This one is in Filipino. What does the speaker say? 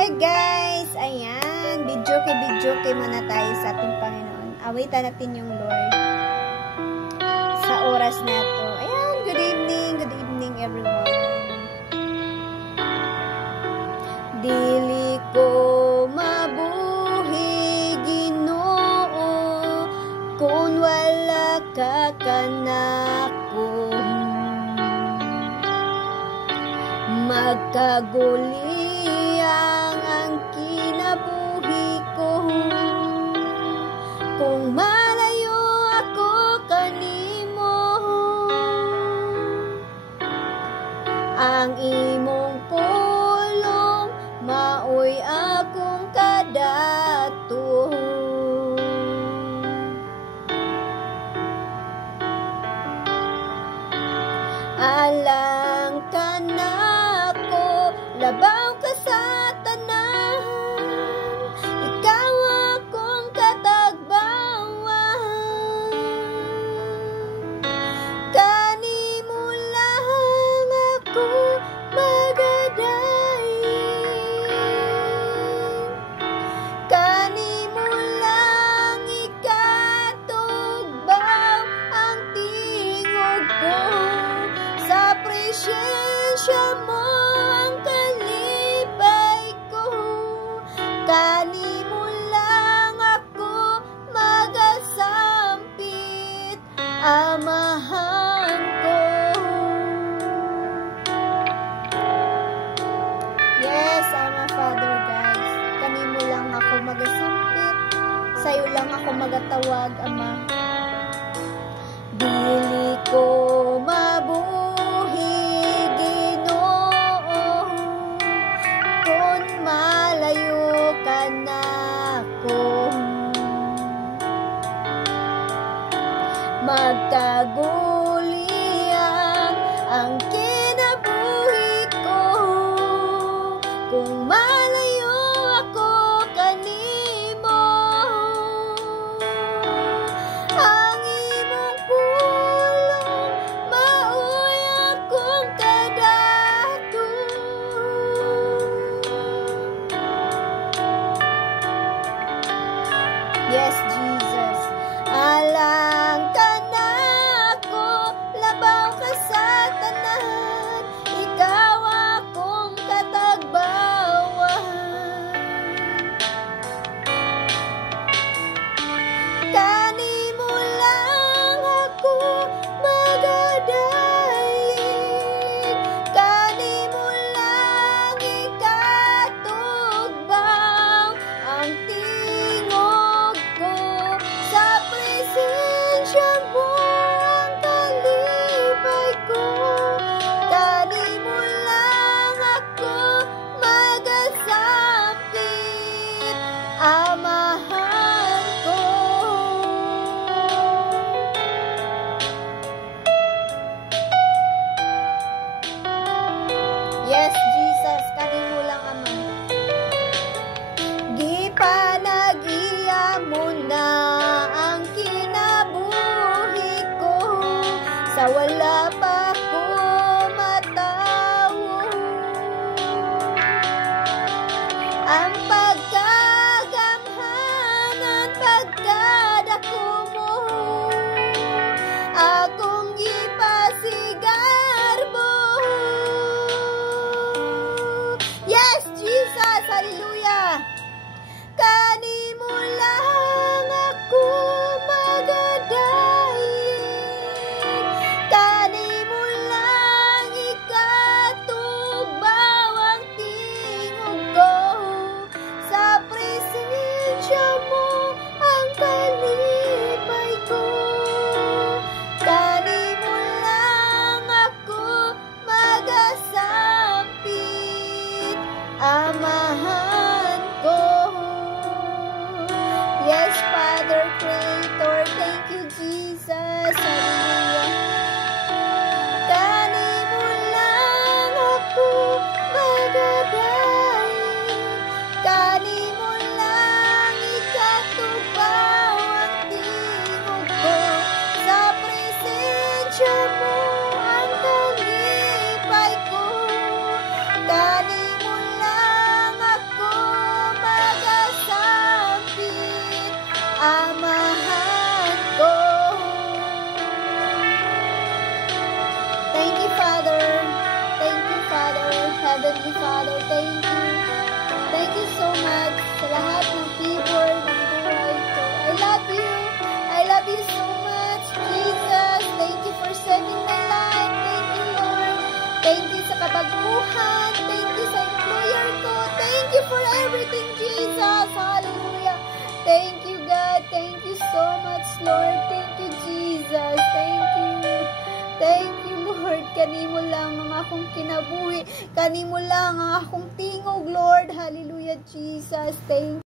Hi guys! Ayan, video muna tayo sa ating Panginoon. Awitan natin yung Lord sa oras na to. Ayan, good evening everyone. Dili ko mabuhi, Ginoo, kung wala ka kanako. Magkaguliyang ang kinabuhi ko, kung malayo ako kanimo. Ang imong pulong maoy akong kadato. Alang ka na labaw ka sa tanan, ikaw akong katagbawan. Kanimo lang ako magadayon, kanimo lang ikatugbaw ang tingog ko. Sa presensya mo kanimo lang ako magasampit, amahan ko. Yes, Ama Father guys, kanimo lang ako magasampit, sa'yo lang ako magatawag, Ama. Dili ko mabuhi, Ginoo, kung malayo kanako. Magkaguliyang ang kinabuhi ko, kung malayo ako kanimo. Ang imong pulong maoy akong kadato. Yes, Jesus. Alang ka na ako, labaw ka sa tanan, ikaw akong katagbawan. Kanimo lang ako magadayon, kanimo lang ikatugbaw ang tingog ko. Sa presensya mo ang kalipay ko, kanimo lang ako magasampit, amahan ko. Yes, Jesus, kanimo lang, Ama. Gipanag-iya mo na ang kinabuhi ko, sa wala pa ko matawo. Ang pagkagamhanan, pagkadako mo, akong ipasigarbo. Yes, Jesus, hallelujah. Kanimo lang ako magadayon, kanimo lang ikatugbaw ang tingog ko. Sa presensya mo ang kalipay ko, kanimo lang ako magasampit, amahan ko. Yes, Father Creator, thank you, Jesus. Hallelujah. Kanimo lang ako magadayon, kanimo lang ikatugbaw ang tingog ko. Sa presensya mo ang kalipay ko, kanimo lang Thank you, God. Thank you so much, Lord. Thank you, Jesus. Thank you. Thank you, Lord. Kanimo lang ang akong kinabuhi. Kanimo lang ang akong tingog, Lord. Hallelujah, Jesus. Thank you.